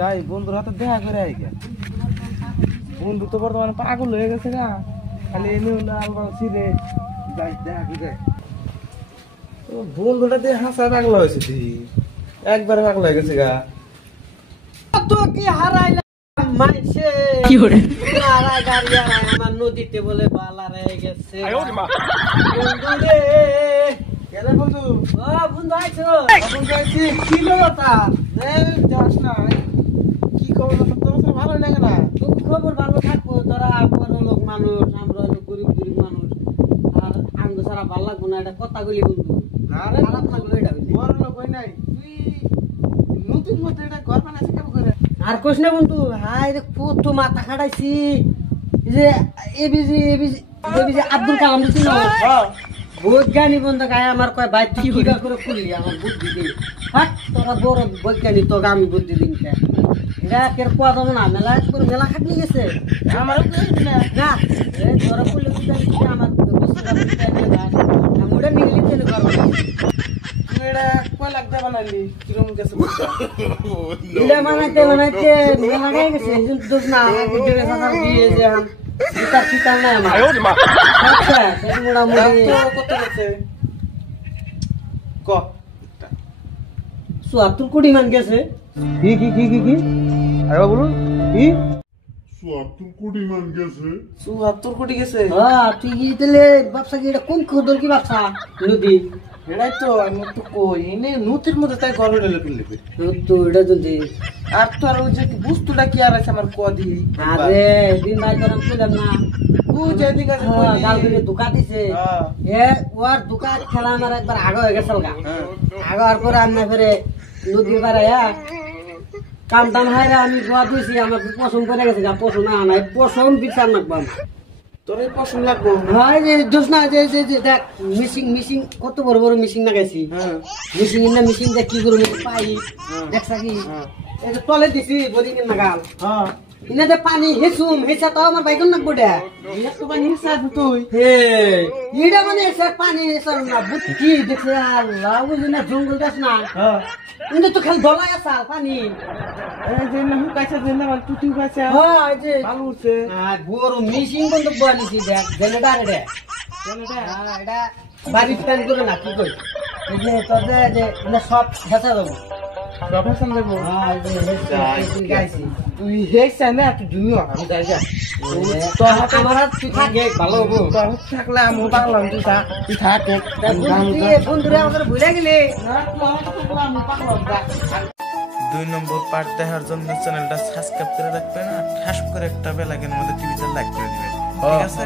যাই বন্ধুর হাতে দেখা করে আইগা। বন্ধু তো বর্তমানে পাগল হয়ে গেছে না, খালি এনে ছিঁড়ে যাই দেখা করে। বন্ধুটা দিয়ে হাসা পাগলা হয়েছে, একবারে পাগলা হয়ে গেছে গা। তো কি হারাইলাম মাইছে কি করে হারাই গাড়ি হারাই আমার নদীতে বলে বালা রয়ে গেছে। বন্ধু রে কেন বন্ধু? ও বন্ধু আইছো? বন্ধু আইছি। কি কথা? যাস না, কি খবর? তোর তো ভালো লাগে না। তোর খবর ভালো থাকবো, তোরা বড় লোক মানুষ, আমরা হলো গরিব গরিব মানুষ, আর আঙ্গ সারা ভালো লাগবো না। এটা কথা বলি বন্ধু, আরে খারাপ লাগলো এটা বলি। বড় লোক হই নাই তুই, নতুন মতো এটা ঘর বানাইছিস কেমন করে? আর কোশ না বন্ধু, হাই রে কত মাথা খাটাইছি। যে ABG ABG ABG Abdul Kalam দিছিল বৈজ্ঞানিক বন্ধু গায়ে আমার কয় ভাই তুই কি করে খুলি আমার বুদ্ধি দে। হাট তোরা বড় বৈজ্ঞানিক, তোকে আমি বুদ্ধি দিন কে এটা কের কোয়া যাবো না। মেলা করে মেলা খাটনি গেছে আমারও না না তোরা করলে বুঝতে আমার মুড়ে নিগলি চলে করবো। তুই এটা কয় লাখ দিয়ে বানাইলি? কিরম গেছে? এটা বানাইতে বানাইতে মেলা গায়ে গেছে দোষ না দিয়ে যে গিটার ফিটার নাই আমার। আচ্ছা সেটা মোটামুটি কত গেছে ক? ৭৪ কোটি মান গেছে। কি কি কি কি কি আরে বলুন কি? ৭৪ কোটি মান গেছে। ৭৪ কোটি গেছে? হ্যাঁ তুই কি তাহলে ব্যবসা কি এটা কোন খোদর কি ব্যবসা নদী? এটাই তো আমি তো কই এনে নদীর মধ্যে তাই ঘর হইলে ফেললে তো এটা যদি আর তো আর ওই যে বস্তুটা কি আর আছে আমার কদি? আরে দিন ভাই তোর কইলাম না বুঝে দিক আছে হ্যাঁ গাল দিলে ধোকা দিছে। হ্যাঁ এ ওর ধোকা খেলা আমার একবার আগে হয়ে গেছে গা। আগে আর পরে আমি ফেরে নদী বাড়াইয়া কাম টাম হাইরা আমি গোয়া দিয়েছি, আমার পছন্দ করে গেছে গা। পছন্দ না নাই পছন্দ বিচার নাকবো আমার। তোর এই পছন্দ লাগবো? হ্যাঁ যে দোষ না যে দেখ মিশিং মিশিং কত বড় বড় মিশিং লাগাইছি। হ্যাঁ মিশিং না মিশিং দেখ কি করবো পাই দেখছা কি এই যে তলে দিছি বোরিং এর নাগাল। হ্যাঁ ইনা যে পানি হেসুম হেসা তো আমার বাইকন নাকবো এটা। এত পানি হিসাব তুই? হে ইডা মানে এসে পানি এসে না বুঝছি দেখছে আল্লাহ বুঝি না জঙ্গল গাছ না। হ্যাঁ কিন্তু তো খালি দলাই আছে পানি। এই যে না হুকাইছে যে না টুটি হুকাইছে হ্যাঁ এই যে ভালো উঠছে। বড় মিশিং বন্ধ বানিয়েছি দেখ জেনেটার এটা এটা বাড়ি ফ্যান করে না কি কই এই যে তোদের যে সব হেসা দেবো সব হেসান দেবো? হ্যাঁ এই যে গাইছি তুই হেসা না তুই জুনিও আমি যাই যা। তো আমার তুই থাকে ভালো হবো। তোর থাকলে আমি পাগলাম, তুই থাক তুই থাক। বন্ধুরা আমাদের ভুলে গেলে। 2 নম্বর পার্ট দেখার জন্য চ্যানেলটা সাবস্ক্রাইব করে রাখবেন আর ঠাস করে একটা বেল আইকনের মধ্যে টিভিতে লাইক করে দিবেন। ঠিক আছে?